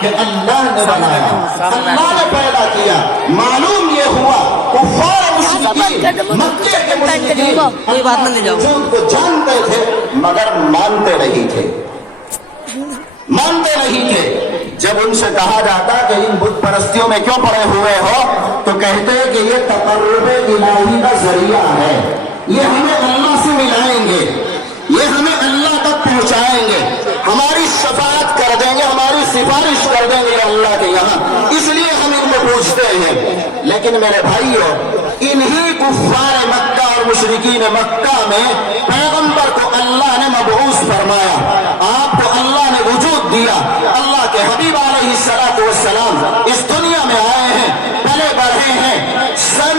کہ اللہ نے بنایا، اللہ نے پیدا کیا۔ معلوم یہ ہوا کفار مشرکین، مکے کے مشرکین وجود کو جانتے تھے مگر مانتے نہیں تھے، مانتے نہیں تھے۔ جب ان سے کہا جاتا کہ ان بت پرستیوں میں کیوں پڑے ہوئے ہو، تو کہتے کہ یہ تقرب الہی کا ذریعہ ہے، یہ ہمیں اللہ سے ملائیں گے، یہ ہمیں اللہ تک پہنچائیں گے، ہماری شفاعت کر دیں گے، ہماری سفارش کر دیں گے اللہ کے یہاں، اس لیے ہم ان کو پوچھتے ہیں۔ لیکن میرے بھائیو، انہی کفار مکہ اور مشرکین مکہ میں پیغمبر کو اللہ نے مبعوث فرمایا، آپ کو اللہ نے وجود دیا۔ اللہ کے حبیب علیہ السلام اس دنیا میں آئے ہیں، پلے بڑھے ہیں، سن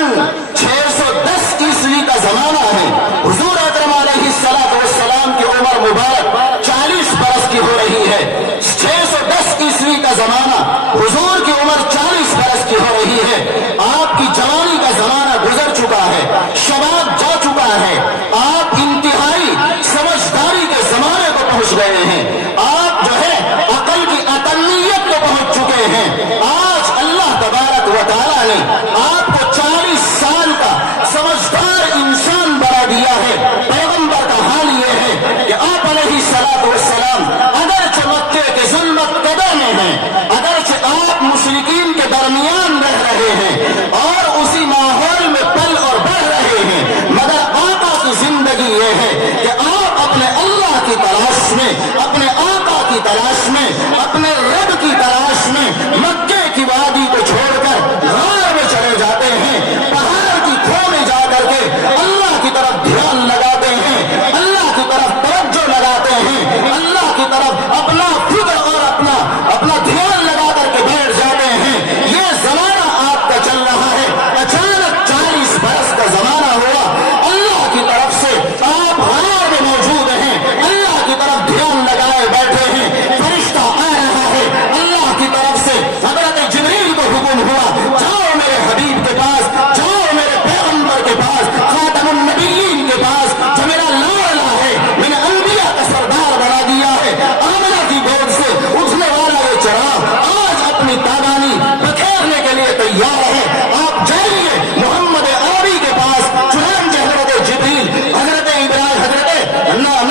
610 عیسوی کا زمانہ ہے۔ حضور اکرم علیہ السلام کی عمر مبارک 40 برس کی ہو رہی ہے۔ 610 عیسوی کا زمانہ، حضور کی عمر 40 برس کی ہو رہی ہے۔ آپ کی جوانی کا زمانہ گزر چکا ہے، شباب جا چکا ہے، آپ انتہائی سمجھداری کے زمانے کو پہنچ گئے ہیں، آپ جو ہے عقل کی اطنیت کو پہنچ چکے ہیں۔ آج اللہ تبارک و تعالیٰ نے آپ کو 40 سال کا سمجھدار انسان بنا دیا ہے۔ پیغمبر کا حال یہ ہے کہ آپ علیہ السلام اگرچہ مکے کے ظلمت قدر میں ہیں، اگرچہ آپ مشرکین کے درمیان رہ رہے ہیں اور اسی ماحول میں پل اور بڑھ رہے ہیں، مگر آقا کی زندگی یہ ہے کہ آپ اپنے اللہ کی تلاش میں، اپنے آقا کی تلاش میں، اپنے رب کی تلاش میں مکے کی وادی کو چھوڑ کر غار میں چلے جاتے ہیں، پہاڑ کی کھو میں جا کر کے اللہ کی طرف دھیان لگاتے ہیں، اللہ کی طرف توجہ لگاتے ہیں، اللہ کی طرف اپنا فکر اور اپنا دھیان لگا کر کے بیٹھ جاتے ہیں۔ یہ زمانہ آپ کا چل رہا ہے، اچانک 40 برس کا زمانہ ہوا، اللہ کی طرف سے آپ غار میں موجود ہیں، اللہ کی طرف دھیان لگائے بیٹھے ہیں، فرشتہ آ رہا ہے، اللہ کی طرف سے حضرت جبریل کو حکم ہوا، جاؤ میرے حبیب کے پاس، جاؤ میرے پیغمبر کے پاس، خاتم النبیین کے پاس، جو میرا لاڈلا ہے، میں نے انبیاء کا سردار بنا دیا ہے، آمنہ کی گود سے اٹھنے والا یہ چراغ آج اپنی تابانی بکھیرنے کے لیے تیار ہے۔ آپ جائیے محمد عربی کے پاس، چنانچہ حضرت جبریل حضرت ابراہیم حضرت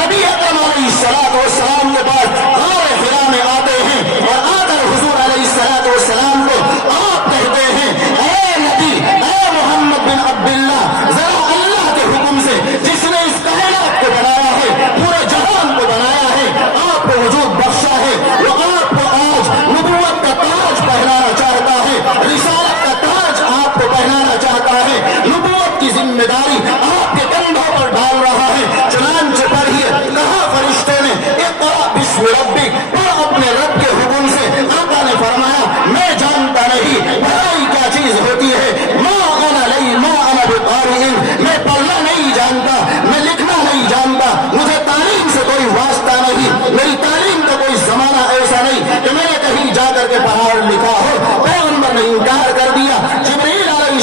نبی اکرم علیہ السلام کے پاس غار حرا میں آتے ہیں اور آ کر حضور علیہ السلام کو آپ کہتے ہیں، اے نبی، اے محمد بن عبداللہ، ذرا اللہ کے حکم سے جس نے اس کائنات کو بنایا ہے، پورے جہان کو بنایا ہے، آپ کو وجود بخشا ہے، وہ آپ کو آج نبوت کا تاج پہنانا چاہتا ہے، رسالت کا تاج آپ کو پہنانا چاہتا ہے، نبوت کی ذمہ داری آپ کے کندھوں پر ڈال رہا ہے۔ چنانچہ پڑھیے، کہا فرشتے نے اقرأ بسم ربک، پڑھ اپنے رب کے حکم سے۔ آقا نے فرمایا، میں جانتا نہیں پڑھائی کیا چیز ہوتی ہے، ما انا بقارئ، میں پڑھنا نہیں جانتا، میں لکھنا نہیں جانتا، مجھے تعلیم سے کوئی واسطہ نہیں، میری تعلیم کا کوئی زمانہ ایسا نہیں کہ میں نے کہیں جا کر کے پڑھا لکھا ہو۔ پیغمبر نے انکار کر دیا۔ جبریل علیہ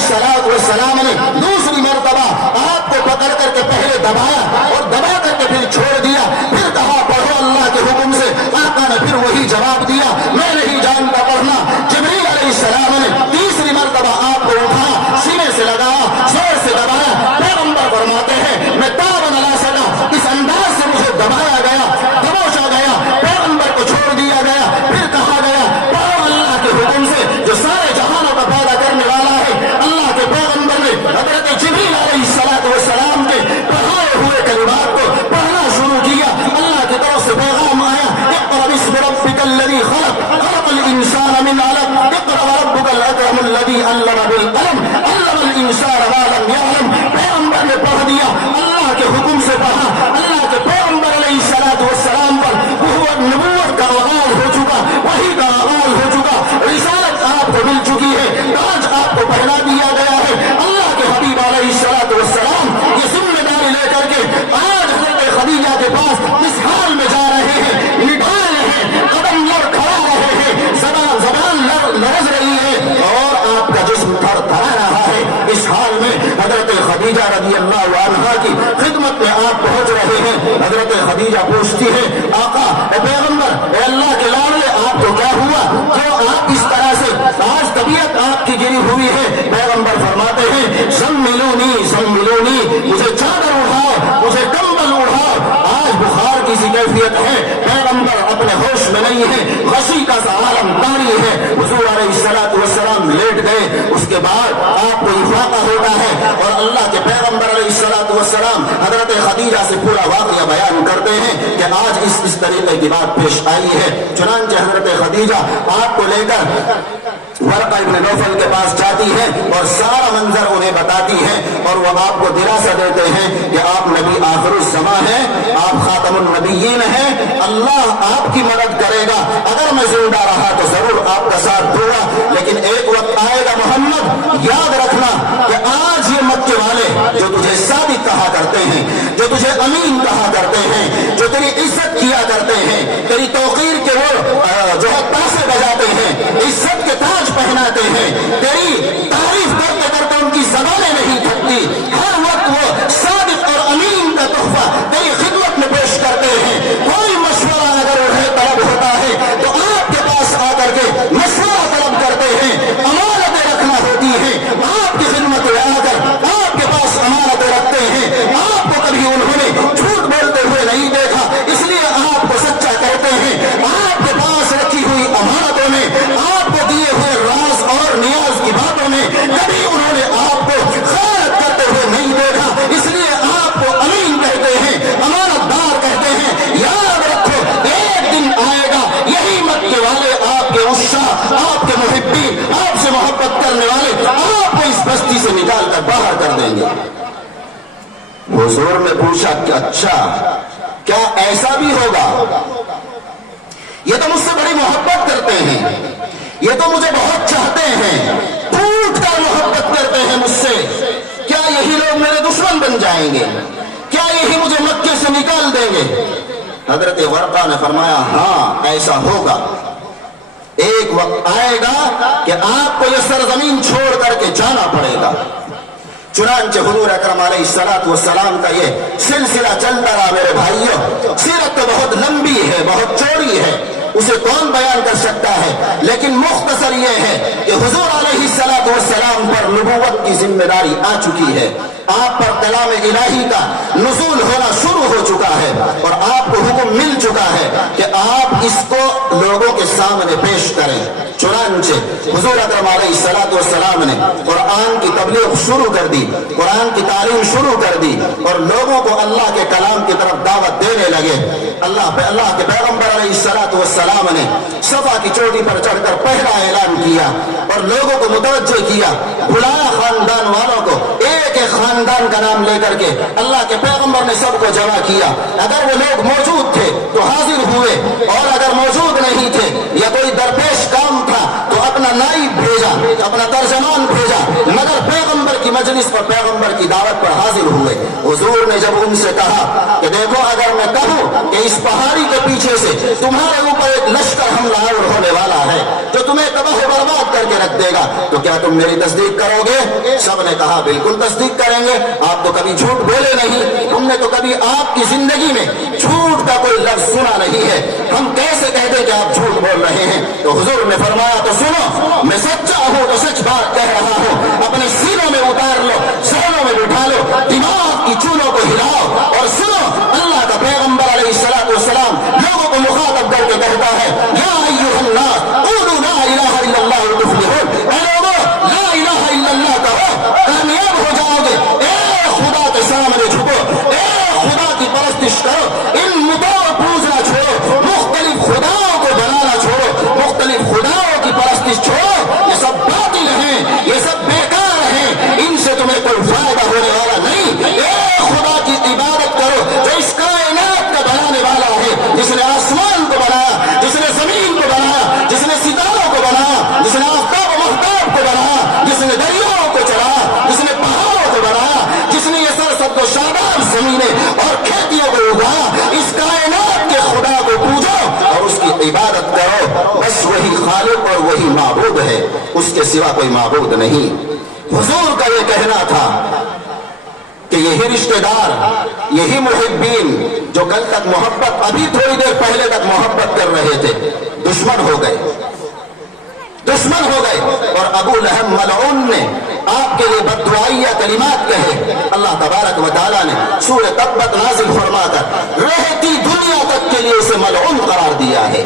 السلام نے دوسری مرتبہ آپ کو پکڑ کر کے پہلے دبایا اور دبا کر کے پھر چھوڑ دیا، پھر کہا پڑھو اللہ کے حکم سے۔ آقا نے پھر وہی جواب دیا، میں نہیں جانتا پڑھنا۔ جبریل علیہ السلام نے تیسری مرتبہ آپ کو اٹھایا، سینے سے لگایا، زور سے دبایا۔ پیغمبر فرماتے ہیں، میں تاب نہ لا سکا، اس انداز سے مجھے دبایا گیا، دبوچا گیا، پیغمبر کو چھوڑ دیا گیا۔ پھر کہا گیا، پڑھو اللہ کے حکم سے جو سارے جہانوں کا پیدا کرنے والا ہے۔ اللہ کے پیغمبر نے حضرت جبریل علیہ السلام کے پڑھائے ہوئے کلمات کو پڑھنا شروع کیا۔ اللہ کی طرف سے پیغام آیا، اقرأ بسم ربک الذی خلق، خلق الانسان من علق، اقرأ وربک الاکرم الذی علم بالقلم، علم الانسان ما لم یعلم۔ پیغمبر نے پڑھ دیا، اللہ کے حکم سے پڑھا۔ اللہ کے پیغمبر علیہ السلام پر نبوت کا آغاز ہو چکا، وحی کا آغاز ہو چکا، رسالت آپ کو مل چکی ہے، تاج آپ کو پہنا دیا گیا ہے۔ اللہ کے حبیب علیہ السلام یہ ذمہ داری لے کر کے آج حضرت خدیجہ کے پاس اس حال میں جا رہے ہیں، نبھا رہے ہیں، قدم لڑ کھڑا رہے ہیں، زبان لرز رہی ہے اور آپ کا جسم تھر تھرا رہا ہے۔ اس حال میں حضرت خدیجہ رضی اللہ عنہا کی خدمت میں آپ پہنچ رہے ہیں۔ حضرت गिरी हुई है। पैगंबर फरमाते हैं ज़म्मिलूनी ज़म्मिलूनी, मुझे चादर उठाओ, मुझे कंबल उठाओ। आज बुखार की सी कैफियत है, पैगंबर अपने होश में नहीं है, गशी का सा आलम तारी है। हुजूर अलैहिस्सलातु वस्सलाम लेट गए, उसके बाद आपको इफाका होता है और अल्लाह के पैगंबर अलैहिस्सलातु वस्सलाम हजरत खदीजा से पूरा वाक़या बयान करते हैं कि आज इस तरीके की बात पेश आई है। चुनांचे हजरत खदीजा आपको लेकर वरक़ा इब्न नौफल के पास जाती है और सारा मंजर उन्हें बताती है और वो आपको दिलासा देते हैं कि आप नबी आखिरुज़ ज़मा हैं, आप खातमुन नबिय्यीन हैं, अल्लाह आपकी मदद करेगा। अगर मैं जिंदा रहा तो जरूर आपका साथ दूंगा, लेकिन एक वक्त आएगा मोहम्मद, याद रखना कि आज ये मक्के वाले जो तुझे सादिक कहा करते हैं, जो तुझे अमीन कहा करते हैं, जो तेरी इज्जत किया करते हैं, तेरी तौकीर के वो जो है ताशे बजाते हैं, इज्जत के ताज पहनाते हैं, तेरी तारीफ करते करते उनकी ज़बानें नहीं थकती, हर वक्त वो सादिक और अमीन का तोहफा तेरी खिदमत में पेश करते हैं। कोई मशवरा अगर उन्हें तलब होता है तो आपके पास आकर के मशवरा तलब करते हैं, अमानतें रखना होती है, आपकी खिदमत में आकर आपके पास अमानतें रखते हैं। आपको कभी उन्होंने झूठ बोलते हुए नहीं देखा, इसलिए आपको सच्चा कहते हैं। आपके पास रखी हुई अमानतों में, आपको दिए हुए राज और नियाज की बातों में कभी उन्होंने आपको खयानत करते हुए नहीं देखा, इसलिए आपको अमीन कहते हैं, अमानतदार कहते हैं। याद रखो एक दिन आएगा, यही मक्के वाले आपके उत्साह, आपके मुहिब्बीन, आपसे मोहब्बत करने वाले आपको इस बस्ती से निकाल कर बाहर कर देंगे। हुजूर ने पूछा कि अच्छा क्या ऐसा भी होगा? ये तो मुझसे बड़ी मोहब्बत करते हैं, ये तो मुझे बहुत चाहते हैं, टूट कर मोहब्बत करते हैं मुझसे, क्या यही लोग मेरे दुश्मन बन जाएंगे? क्या यही मुझे मक्के से निकाल देंगे? हजरत वरक़ा ने फरमाया हाँ ऐसा होगा। एक वक्त आएगा कि आपको यह सरजमीन छोड़ करके जाना पड़ेगा। चुनांचे हुजूर अकरम अलैहिस्सलातु वस्सलाम का ये सिलसिला चलता रहा। मेरे भाइयों, सीरत तो बहुत लंबी है, बहुत चौड़ी है, उसे कौन बयान कर सकता है, लेकिन मुख्तसर ये है कि हुजूर अलैहिस्सलातु वस्सलाम पर नबूवत की जिम्मेदारी आ चुकी है। आप पर कलाम इलाही का नुज़ूल होना शुरू हो चुका है और आपको हुक्म मिल चुका है कि आप इसको लोगों के सामने पेश करें। चुनांचे हुजूर अकरम अलैहिस्सलातु वस्सलाम ने कुरान की तबलीग शुरू कर दी, कुरान की तालीम शुरू कर दी और लोगों को अल्लाह के कलाम की तरफ दावत देने लगे। अल्लाह के पैगंबर अलैहिस्सलातु वस्सलाम ने सफा की चोटी पर चढ़कर पहला ऐलान किया और लोगों को मुतवज्जे किया, बुलाया खानदान वालों को, एक एक खानदान का नाम लेकर के अल्लाह के पैगंबर ने सबको जमा किया। अगर वो लोग मौजूद थे तो हाजिर हुए और अगर मौजूद नहीं थे या कोई दरपेश काम था तो अपना नाइब भेजा, अपना तर्जमान भेजा, मगर पैगंबर की मजलिस और पैगंबर की दावत पर हाजिर हुए। हुजूर ने जब उनसे कहा कि देखो अगर मैं कहूं कि इस पहाड़ी के पीछे से तुम्हारे ऊपर एक लश्कर हमला होने वाला है जो तुम्हें तबाह बर्बाद करके रख देगा, तो क्या तुम मेरी तस्दीक करोगे? सब ने कहा बिल्कुल तस्दीक करेंगे, आप तो कभी झूठ बोले नहीं, हमने तो कभी आपकी जिंदगी में झूठ का कोई लफ्ज सुना नहीं है, हम कैसे कह दें कि आप झूठ बोल रहे हैं? तो हुजूर ने फरमाया तो सुनो, मैं सच्चा हूं तो सच बात कह रहा हूं, अपने सीनों में उतार लो, ज़हनों में उठा लो, दिमाग की चूलों को हिलाओ और सुनो। अल्लाह का पैगंबर अलैहिस्सलातु वस्सलाम लोगों को मुखातब करके कहता है या अय्युहन नास क़ूलू ला इलाहा इल्लल्लाह तुफ्लिहून, ऐ लोगों ला इलाहा इल्लल्लाह कहो, कामयाब हो जाओगे। ए खुदा के सामने झुको, ए खुदा की परस्तिश करो, इन मुद्दों पूजना छोड़ो, मुख्तलिफ खुदाओं को बनाना छोड़ो, मुख्तलिफ खुदाओं की परस्तिश छोड़ो, ये सब बातिल हैं, ये सब बेकार हैं, इनसे तुम्हें कोई फायदा होने वाला नहीं। एक खुदा की इबादत करो जो इस कायनात का बनाने वाला है, जिसने आसमान को बनाया, जिसने जमीन को बनाया, जिसने सितारों को बनाया, जिसने आफ्ताब और महताब को बनाया, जिसने दरियाओं को चलाया, जिसने पहाड़ों को बनाया, जिसने ये सरसब्ज़ और शादाब जमीनें और खेतियों को उगाया, इस कायनात के खुदा को पूजो और उसकी इबादत करो। बस वही खालिक और वही माबूद है, उसके सिवा कोई माबूद नहीं। हुजूर का ये कहना था कि यही रिश्तेदार, यही मुहिब्बीन जो कल तक मोहब्बत, अभी थोड़ी देर पहले तक मोहब्बत कर रहे थे, दुश्मन हो गए। दुश्मन हो गए। और अबू लहब मलऊन ने आपके लिए बददुआइया कलिमात कहे। अल्लाह तबारक व तआला ने सूरह तब्बत नाजिल फरमाकर रहती दुनिया तक के लिए उसे मलऊन करार दिया है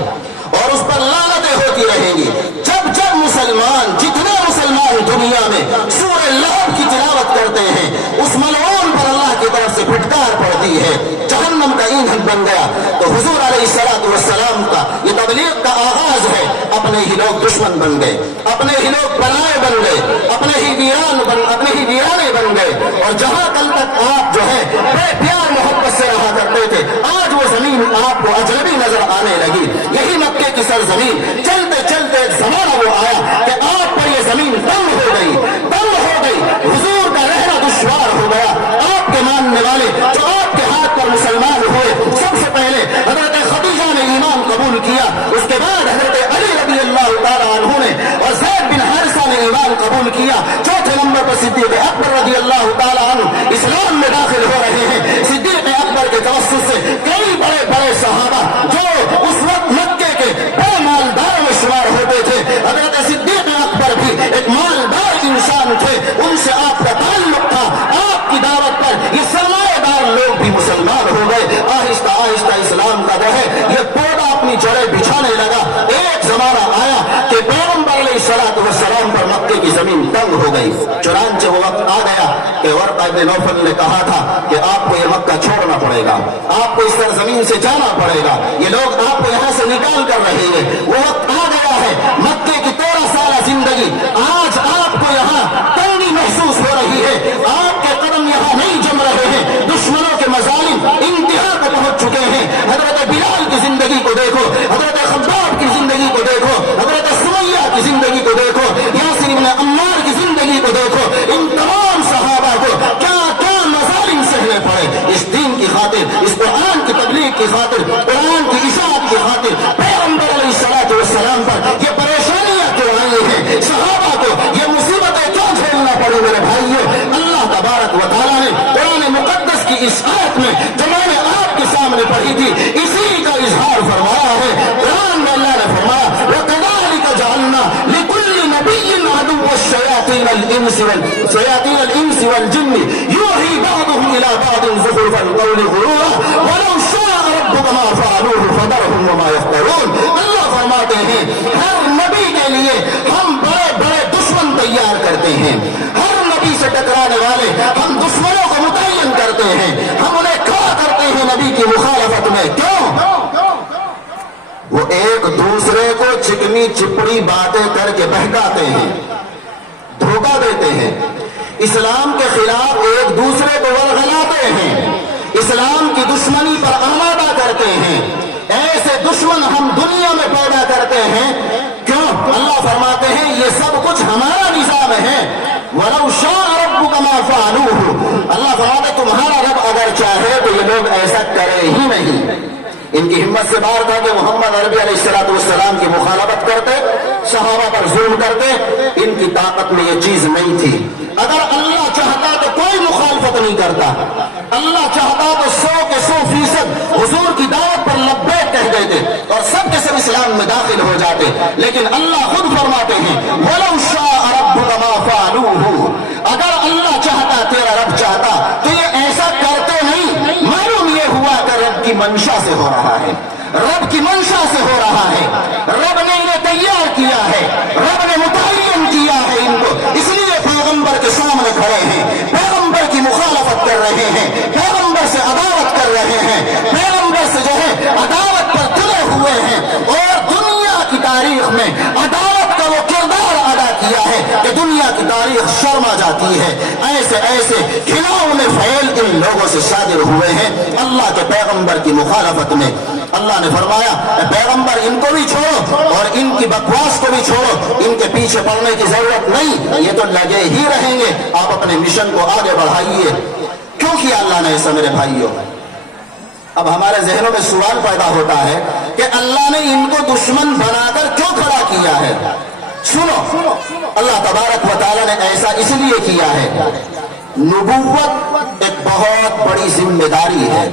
और उस पर लानतें होती रहेंगी। जब जब मुसलमान, जितने मुसलमान दुनिया में सूरह लहब की तिलावत करते हैं, उस मलऊन पर अल्लाह की तरफ से फिटकार पड़ती है, जहन्नम का ईंधन बन गया। तो हुजूर अलैहिस्सलातु वस्सलाम का ये तबलीग का आगाज है। अपने ही लोग दुश्मन बन गए, अपने ही लोग बलाए बन गए, अपने ही वीराने बन गए। और जहां कल तक आप जो है बड़े प्यार मोहब्बत से रहा करते थे, आज वो जमीन आपको अजनबी नजर आने लगी। यही मक्के की सरजमीन, चलते चलते एक जमाना वो आया कि आप पर ये जमीन दम हो गई, दम हो गई। हुजूर का रहना दुश्वार हो गया। आपके मानने वाले जो आपके हाथ पर मुसलमान हुए, सबसे पहले हजरत खदीजा ने ईमान कबूल किया, उसके बाद हजरत अली रज़ी अल्लाह तआला अन्हु ने और ज़ैद बिन हारिसा ने ईमान कबूल किया। चौथे नंबर पर सिद्दीक़ अकबर रज़ी अल्लाह तआला अन्हु इस्लाम में दाखिल हो रहे हैं। सिद्दीक़ अकबर के तवस्सुत से कई बड़े बड़े सहाबा जो उस वक्त मक्के के बड़े मालदार में शुमार होते थे, हजरत सिद्दीक़ अकबर भी एक मालदार इंसान थे, उनसे आपका ताल्लुक था। आपकी दावत पर ये सरमाएदार लोग भी मुसलमान हो गए। आहिस्ता आहिस्ता इस्लाम का जो है ये पौधा अपनी जड़ें बिछाने लगा। एक जमाना आया कि पैगंबर अलैहिस्सलातु वस्सलाम पर मक्के की जमीन तंग हो गई। चुनांचे वो वक्त आ गया कि वर्क़ा इब्न नौफल ने कहा था कि आपको ये मक्का छोड़ना पड़ेगा, आपको इस सरजमीन से जाना पड़ेगा, ये लोग आपको यहाँ से निकाल कर रहे हैं। वो वक्त आ गया है। मक्के की 13 साल जिंदगी आज आपको यहाँ तंगी महसूस हो रही है। आपके कदम यहाँ नहीं जम रहे हैं। दुश्मनों के मजालिम इंतहा को पहुंच चुके हैं। हजरत बिलाल की जिंदगी को देखो, हजरत खब्बाब की जिंदगी को देखो, हजरत सुमैया की जिंदगी को देखो, यासिर इब्न अम्मार की जिंदगी को देखो। इन तमाम सहाबा को क्या क्या मजालिम सहने पड़े इस दीन की खातिर, इस कुरान की तबलीग की खातिर, कुरान की इशाअत की खातिर। पैगंबर अलैहिस्सलातु वस्सलाम पर ये परेशानियां क्यों आई हैं, सहाबा को ये मुसीबतें क्यों झेलना पड़ी मेरे भाइयों। अल्लाह तबारक व तआला ने कुरान मुक़द्दस की इस आयत में जो मैंने आपके सामने पढ़ी थी, इसी का इजहार फरमाया है। कुरान में अल्लाह ने फरमाया वकज़ालिक जअलना लिकुल्लि नबिय्यिन अदुव्वन शयातीन अल-इंस वल जिन्न यूही बअदुहुम इला बअदिन ज़ुख़रुफ़ल क़ौलि गुरूरा वलौ शाअ रब्बुका मा फ़अलूहु फ़दरहुम वमा यफ़्तरून। अल्लाह फरमाते हैं हर नबी के लिए हम बड़े बड़े दुश्मन तैयार करते हैं। हर नबी से टकराने वाले हम दुश्मनों को मुतय्यन करते हैं, हम उन्हें खड़ा करते हैं नबी की मुखालफत में। क्यों? वो एक दूसरे को चिकनी चिपड़ी बातें करके बहकाते हैं, धोखा देते हैं, इस्लाम के खिलाफ एक दूसरे को वलगलाते हैं, इस्लाम की दुश्मनी पर आमादा करते हैं। ऐसे दुश्मन हम दुनिया में पैदा करते हैं। क्यों? अल्लाह फरमाते हैं ये सब कुछ हमारा निजाम है। वलौ शाअ रब्बुका मा फ़अलूहु। अल्लाह फरमाते तुम्हारा रब अगर चाहे तो ये लोग ऐसा करे ही नहीं। इनकी हिम्मत से बाहर था कि मोहम्मद अरबी अलैहिस्सलातु वस्सलाम की मुखालफत करते, सहाबा पर जुल्म करते। इनकी ताकत में ये चीज नहीं थी। अगर अल्लाह चाहता तो कोई मुखालफत नहीं करता। अल्लाह चाहता तो 100 के 100% हुजूर की दावत पर लब्बैक कह देते और सब के सब इस्लाम में दाखिल हो जाते। लेकिन अल्लाह खुद फरमाते हैं वलौ शाअ रब्बुका मा फ़अलूहु। अगर अल्लाह चाहता, तेरा रब चाहता तो ये ऐसा करते नहीं। मालूम ये हुआ कि रब की मंशा से हो रहा है, रब की मंशा से हो रहा है। रब ने इन्हें तैयार किया है, रब ने मुतय्यन किया है इनको, इसलिए पैगंबर के सामने खड़े हैं, पैगंबर की मुखालफत कर रहे हैं, पैगंबर से अदावत कर रहे हैं, पैगंबर से जो है अदावत पर तुले हुए हैं। और दुनिया की तारीख में अदावत का वो किरदार अदा किया है कि दुनिया की तारीख शर्मा जाती है। ऐसे ऐसे खिलौने फैल इन लोगों से शादिर हुए हैं अल्लाह के पैगंबर की मुखालफत में। अल्लाह ने फरमाया पैगंबर इनको भी छोड़ो और इनकी बकवास को भी छोड़ो, इनके पीछे पड़ने की जरूरत नहीं, ये तो लगे ही रहेंगे। आप अपने मिशन को आगे बढ़ाइए। क्यों किया अल्लाह ने ऐसा मेरे भाइयों? अब हमारे जहनों में सवाल पैदा होता है कि अल्लाह ने इनको दुश्मन बनाकर क्यों खड़ा किया है। सुनो, अल्लाह तबारक व तआला ने ऐसा इसलिए किया है। नबुव्वत एक बहुत बड़ी जिम्मेदारी है,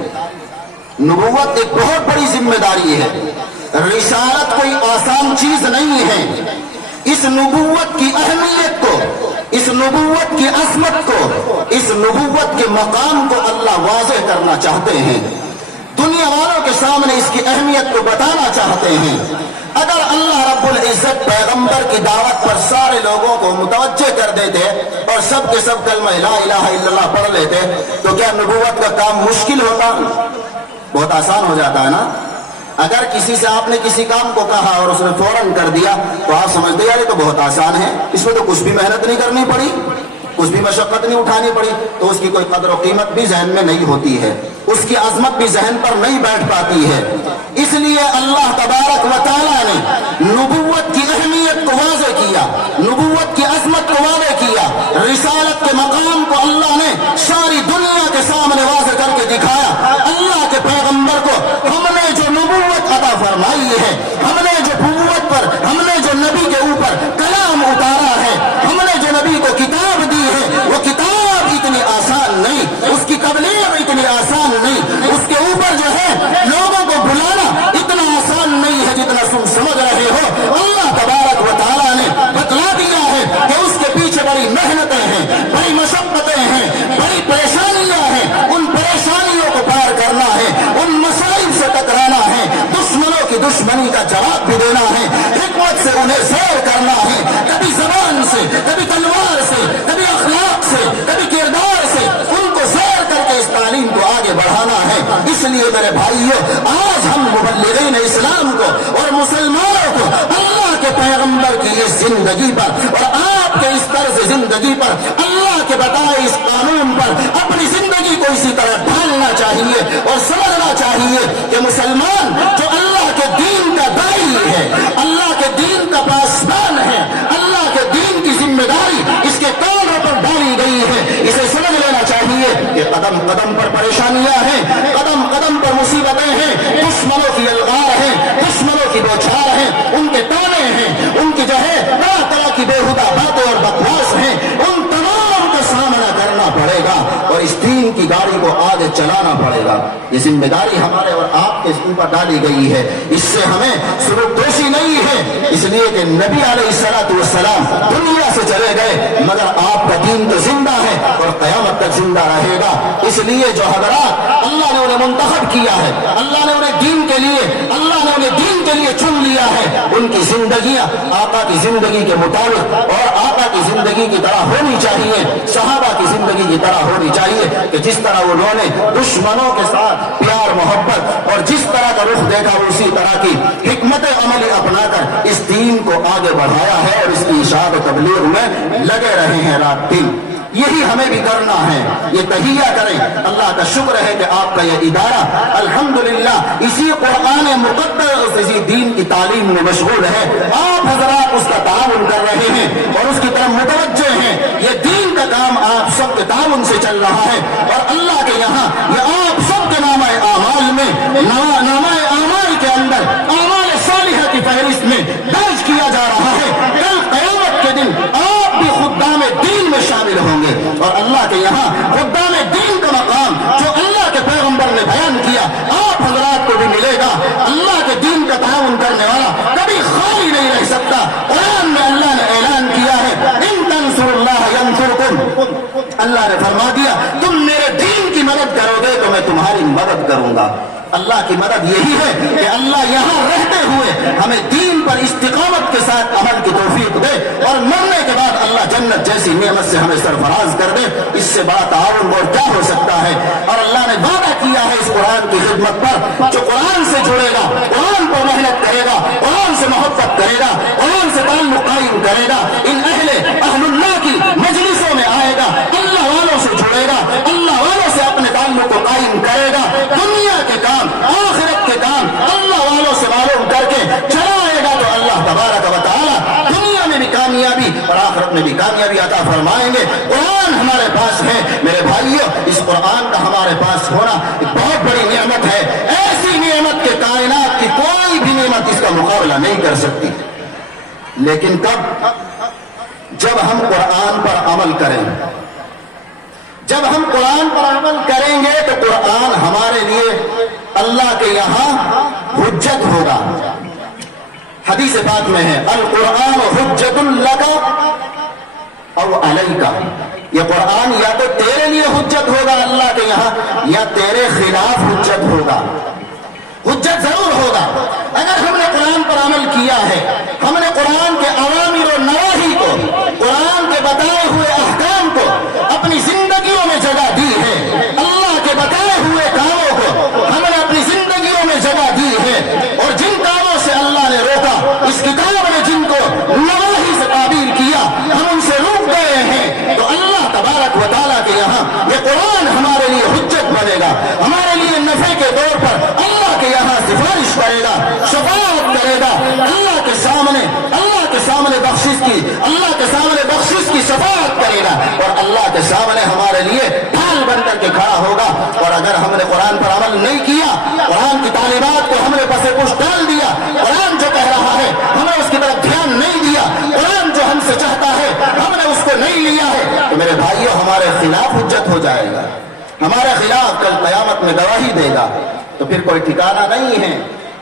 नबुव्वत एक बहुत बड़ी जिम्मेदारी है। रिसालत कोई आसान चीज नहीं है, इस नबूवत की अहमियत को, इस नबूवत की अजमत को, इस नबूवत के मकाम को अल्लाह वाज़ेह करना चाहते हैं, दुनिया वालों के सामने इसकी अहमियत को बताना चाहते हैं। अगर अल्लाह रब्बुल इज्जत पैगंबर की दावत पर सारे लोगों को मुतवज्जे कर देते और सब के सब कलमा ला इलाहा इल्लल्लाह पढ़ लेते तो क्या नबूवत का काम मुश्किल होता? बहुत आसान हो जाता है ना। अगर किसी से आपने किसी काम को कहा और उसने फौरन कर दिया तो आप समझते यार ये तो बहुत आसान है, इसमें तो कुछ भी मेहनत नहीं करनी पड़ी, कुछ भी मशक्कत नहीं उठानी पड़ी, तो उसकी कोई कदर और कीमत भी जहन में नहीं होती है, उसकी अजमत भी जहन पर नहीं बैठ पाती है। इसलिए अल्लाह तबारक व तआला ने नबूवत की अहमियत को वाज़ेह किया, नबूवत की अजमत को वाज़ेह किया, रिसालत के मकाम को अल्लाह ने सारी दुनिया के सामने वाज़ेह करके दिखाया। अल्लाह के पैगंबर को हमने जो नबूवत अता फरमाई है, हमने जो नबूवत पर, हमने जो नबी के ऊपर कलाम उतारा है, हमने जो नबी को किताब दी है, वो किताब इतनी आसान नहीं, उसकी तबलीग इतनी आसान नहीं, उसके ऊपर जो है लोगों को बुलाना इतना आसान नहीं है जितना तुम समझ रहे हो। अल्लाह तबारक व तआला ने बतला दिया है कि उसके पीछे बड़ी मेहनतें हैं, बड़ी मशक्कतें हैं, बड़ी परेशानियां हैं, उन परेशानियों को पार करना है, उन मसाइल से टकराना है, दुश्मनों की दुश्मनी का जवाब भी देना है, हिकमत से उन्हें सैर करना है, कभी जबान से, कभी तलवार से, कभी अखलाक से, कभी किरदार से, उनको सैर करके इस तालीम को आगे बढ़ाना है। इसलिए मेरे भाइयों, आज हम मुबल्लिगीन इस्लाम को और मुसलमानों को अल्लाह के पैगंबर की इस जिंदगी पर और आपके इस तर्ज जिंदगी पर, अल्लाह के बताए इस कानून पर अपनी जिंदगी को इसी तरह ढालना चाहिए और समझना चाहिए कि मुसलमान जो अल्लाह के दीन का दाई है, अल्लाह के दीन का पासबान है, अल्लाह के दीन की जिम्मेदारी इसके कांधों पर डाली गई है, इसे समझ लेना चाहिए कि कदम कदम पर परेशानियां हैं, कदम कदम पर मुसीबतें हैं, दुश्मनों की अलगार है, दुश्मनों की बौछार है, उनके ताने हैं, उनकी जो है तरह तरह की बेहुदा बातें और बकवास हैं, उन तमाम का सामना करना पड़ेगा और इस दीन की गाड़ी को आगे चलाना पड़ेगा। ये जिम्मेदारी हमारे और आपके ऊपर डाली गई है, इससे हमें सिर्फ दोषी नहीं है, इसलिए कि नबी अलैहिस्सलातु वस्सलाम दुनिया से चले गए मगर आपका दीन तो जिंदा है और क़यामत तक जिंदा रहेगा। इसलिए जो हज़रात अल्लाह ने उन्हें मुंतखब किया है, अल्लाह ने उन्हें दीन के लिए, अल्लाह ने उन्हें दीन के लिए चुन लिया है, उनकी जिंदगियां आका की जिंदगी के मुताबिक और आका की जिंदगी की तरह होनी चाहिए, सहाबा की जिंदगी की तरह होनी चाहिए कि जिस तरह उन्होंने दुश्मनों के साथ प्यार मोहब्बत और जिस तरह का रुख देखा उसी तरह की हिकमत अमली अपनाकर इस दीन को आगे बढ़ाया है और इसकी इशाअत और तबलीग में लगे रहे हैं रात दिन। यही हमें भी करना है, ये तहिया करें। अल्लाह का शुक्र है कि आपका ये इदारा अल्हम्दुलिल्लाह इसी कुरान मुक़द्दस इसी दीन की तालीम में मशगूल है। आप हज़रात उसका ताउन कर रहे हैं और उसकी तरफ मुतवज्जे हैं। ये दीन का काम आप सबके ताउन से चल रहा है और अल्लाह के यहाँ ये आप सबके नामा आमाल में, नामा आमाल के अंदर आमाल सालिहा की फहरिस्त में दर्ज किया जा रहा है। कल क़यामत के दिन आप भी खुद्दाम दीन में शामिल होंगे और अल्लाह के यहाँ खुद्दाम दीन का मकाम जो अल्लाह के पैगंबर ने बयान किया आप हज़रात को भी मिलेगा। अल्लाह के दीन का ताउन करने वाला कभी खाली नहीं रह सकता। कुरान में अल्लाह ने ऐलान किया है, इन तंसुरुल्लाह यंसुरकुम, अल्लाह ने फरमा दिया तुम मेरे दीन की मदद करोगे तो मैं तुम्हारी मदद करूंगा। अल्लाह की मदद यही है कि अल्लाह यहाँ रहते हुए हमें दीन पर इस्तिकामत के साथ अमल की तौफीक दे और मरने के बाद अल्लाह जन्नत जैसी नेमत से हमें सरफराज कर दे। इससे बड़ा ताउन और क्या हो सकता है। और अल्लाह ने वादा किया है इस कुरान की खिदमत पर, जो कुरान से जुड़ेगा, कुरान पर मेहनत करेगा, कुरान से मोहब्बत करेगा, कुरान से ताल्लुक कायम करेगा, इन अहलुल्लाह की मजलिसों में आएगा, अल्लाह वालों से जुड़ेगा, अल्लाह वालों से अपने ताल्लुक को कायम करेगा, दुनिया के काम आखिरत के काम अल्लाह वालों से मालूम करके चलाएगा तो अल्लाह तबारक व तआला दुनिया में भी कामयाबी और आखिरत में भी कामयाबी अता फरमाएंगे। कुरान हमारे पास है मेरे भाइयों, इस कुरान का हमारे पास होना एक बहुत बड़ी नेमत है। ऐसी नेमत के कायनात की कोई भी नेमत इसका मुकाबला नहीं कर सकती। लेकिन कब? जब हम कुरान पर अमल करें। जब हम कुरान पर अमल करेंगे तो कुरान हमारे लिए अल्लाह के यहाँ हुज्जत होगा। हदीस पाक में है, अल कुरान हुज्जतुल लका और अलैका, ये कुरान या तो तेरे लिए हुज्जत होगा अल्लाह के यहाँ, या तेरे खिलाफ हुज्जत होगा। हुज्जत जरूर होगा अगर हमने कुरान पर अमल किया है, हमने कुरान के अवामिर और नवाही को, कुरान के बताए हुए अहकाम को अपनी जिंदगियों में जगह दी है, अल्लाह के बताए हुए कामों को हमने अपनी जिंदगियों में जगह दी है, और जिन कामों से अल्लाह ने रोका, इस किताब ने जिनको नवाही से ताबीर किया, हम उनसे रुक गए हैं, तो अल्लाह तबारक व तआला के यहाँ ये कुरान हमारे लिए हुज्जत बनेगा, हमारे लिए नफे के तौर पर अल्लाह के यहाँ सिफारिश करेगा, शफाअत करेगा, अल्लाह के सामने बख्शिश की, अल्लाह के सामने बख्शिश की शफाअत करेगा, और अल्लाह के सामने हमारे लिए ढाल बनकर के खड़ा होगा। और अगर हमने कुरान पर अमल नहीं किया, कुरान की तालीमात को हमने पसे पुश डाल दिया, कुरान जो कह रहा है हमने उसकी तरफ ध्यान नहीं दिया, कुरान जो हमसे चाहता है हमने उसको नहीं लिया है, तो मेरे भाइयों हमारे खिलाफ हुज्जत हो जाएगा, हमारे खिलाफ कल क़यामत में गवाही देगा, तो फिर कोई ठिकाना नहीं है।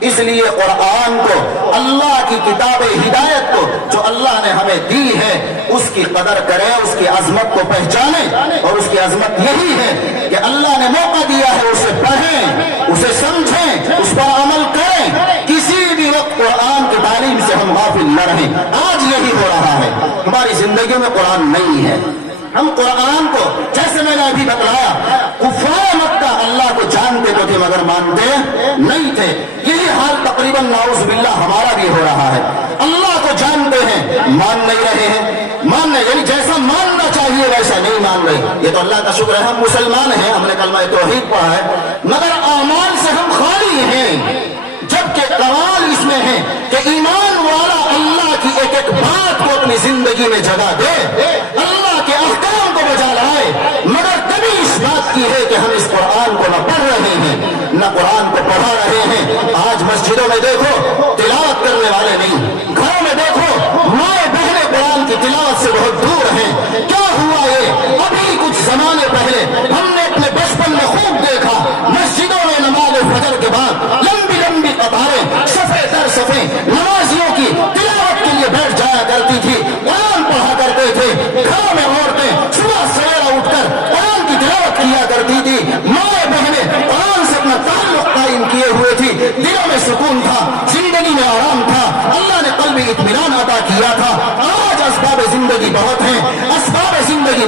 इसलिए कुरान को, अल्लाह की किताब हिदायत को जो अल्लाह ने हमें दी है, उसकी कदर करें, उसकी अजमत को पहचानें, और उसकी अजमत यही है कि अल्लाह ने मौका दिया है, उसे पढ़ें, उसे समझें, उस पर अमल करें, किसी भी वक्त कुरान की तालीम से हम गाफिल न रहें। आज यही हो रहा है, हमारी जिंदगी में कुरान नहीं है। हम कुरान को, जैसे मैंने अभी बतलाया, कुफार मक्का अल्लाह को जानते तो थे मगर मानते नहीं थे, यही हाल तकरीबन नाउज़ बिल्लाह हमारा भी हो रहा है। अल्लाह को जानते हैं, मान नहीं रहे हैं, मानने यानी जैसा मानना चाहिए वैसा नहीं मान रहे। ये तो अल्लाह का शुक्र है हम मुसलमान हैं, हमने कलमा तौहीद पढ़ा है, मगर आमाल से हम खाली हैं। जबकि कमाल इसमें है कि ईमान वाला अल्लाह की एक एक बात को अपनी जिंदगी में जगह दे, अल्लाह के अहकाम को बजा लाए, मगर कभी इस बात की है कि हम इस कुरान को न पढ़ रहे हैं, न कुरान को पढ़ा रहे हैं। आज मस्जिदों में देखो तिलावत करने वाले नहीं, घरों में देखो माए बहने कुरान की तिलावत से बहुत दूर हैं। क्या हुआ ये? अभी कुछ जमाने पहले हमने अपने बचपन में खूब देखा, मस्जिदों में नमाज फजर के बाद लंबी लंबी कतारें सफे दर सफे नमाजियों की तिलावत के लिए बैठ जाया करती थी, कुरान पढ़ा करते थे। घरों में औरतें सुबह सवेरा उठकर कुरान की तिलावत किया करती थी, माए बहने कुरान से अपना ताल्लुक कायम किए हुए थी, दिलों में सुकून था, जिंदगी में आराम था, अल्लाह ने कल्बी इत्मीनान अता किया था। आज असबाब जिंदगी बहुत हैं,